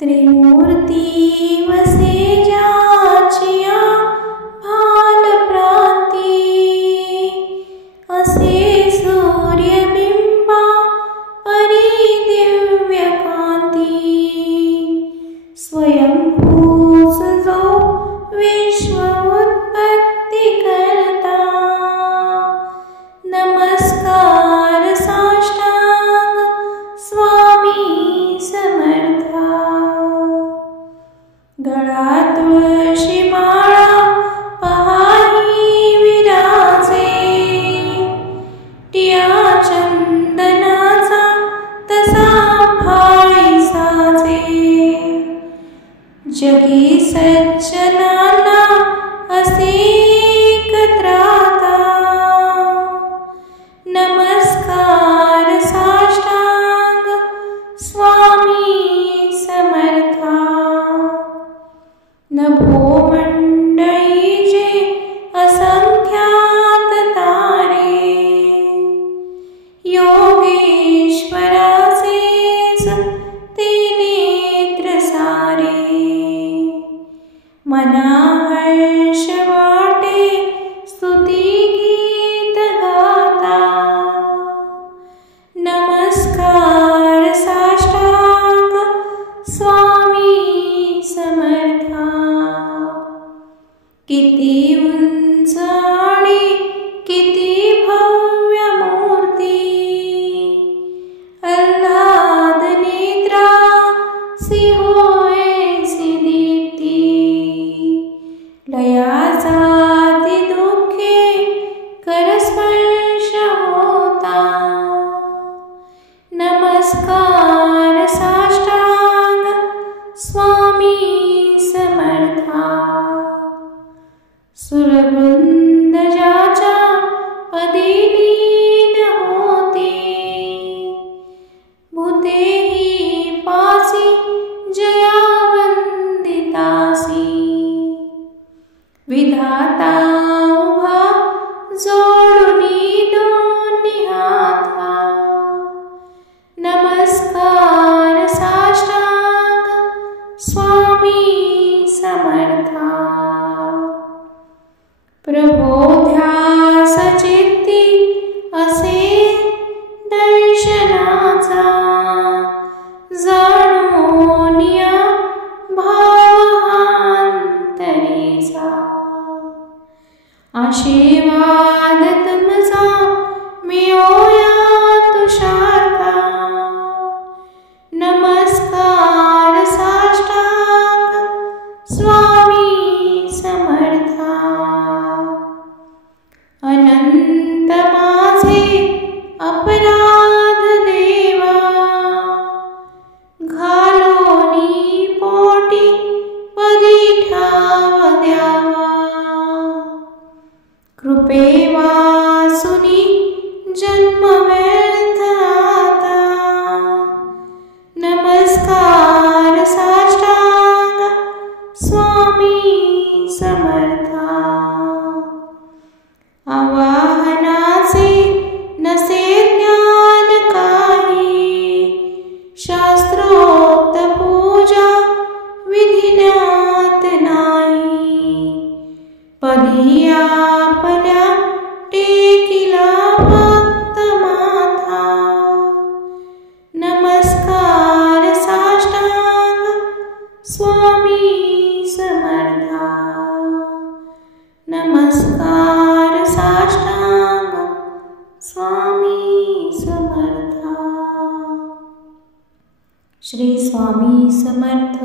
त्रिमूर्ती वसे ज्याचिया भालप्रांती, असे सूर्यबिंबा परी दिव्य कांती। स्वयंभूच जो विश्व उत्पत्ती करता, नमस्कार साष्टांग स्वामी समर्था। गळा तुळशी माळा पहाई विराजे, टिया चंदनाचा तसा भाळी साजे। जगी सज्जनांना असे एकत्राता, नमस्कार साष्टांग स्वामी समर्था। नभोमंडळी जे असंख्यात तारे, योगेश्वराचेच ते नेत्र सारे। मना हर्ष वाटे स्तुती गीत गाता, नमस्कार साष्टांग स्वामी समर्था। किती उंच आणि किती भव्य मूर्ती, आल्हाद नेत्रा सी होयसी दीप्ती। लयाजाती दुःखे करस्पर्श होता, नमस्कार साष्टांग स्वामी समर्था। सुरवृंद ज्याच्या पदी लीन होती, भूतेही पासी जया वंदितासी। विधाता उभा जोडुनी दोन्ही हाता, नमस्कार साष्टांग स्वामी समर्था। प्रभो ध्यास चित्ती असे दर्शनाचा, जाणूनिया भाव अंतरेचा। आशीर्वाद तुमचा मिळोया तुषारता, नमस्कार साष्टांग स्वामी समर्था। अनंत माझे अपराध देवा, घालोनी पोटी पदी ठाव द्यावा। कृपे वासुनी जन्म व्यर्थ आता, नमस्कार साष्टांग स्वामी समर्था। आवाहनाचे नसे ज्ञान काही, शास्त्रोक्त पूजा विधिज्ञात नाही। पदी आपल्या टेकिला फक्त माथा, नमस्कार साष्टांग स्वामी समर्था। नमस्कार साष्टांग स्वामी समर्था। श्री स्वामी समर्थ।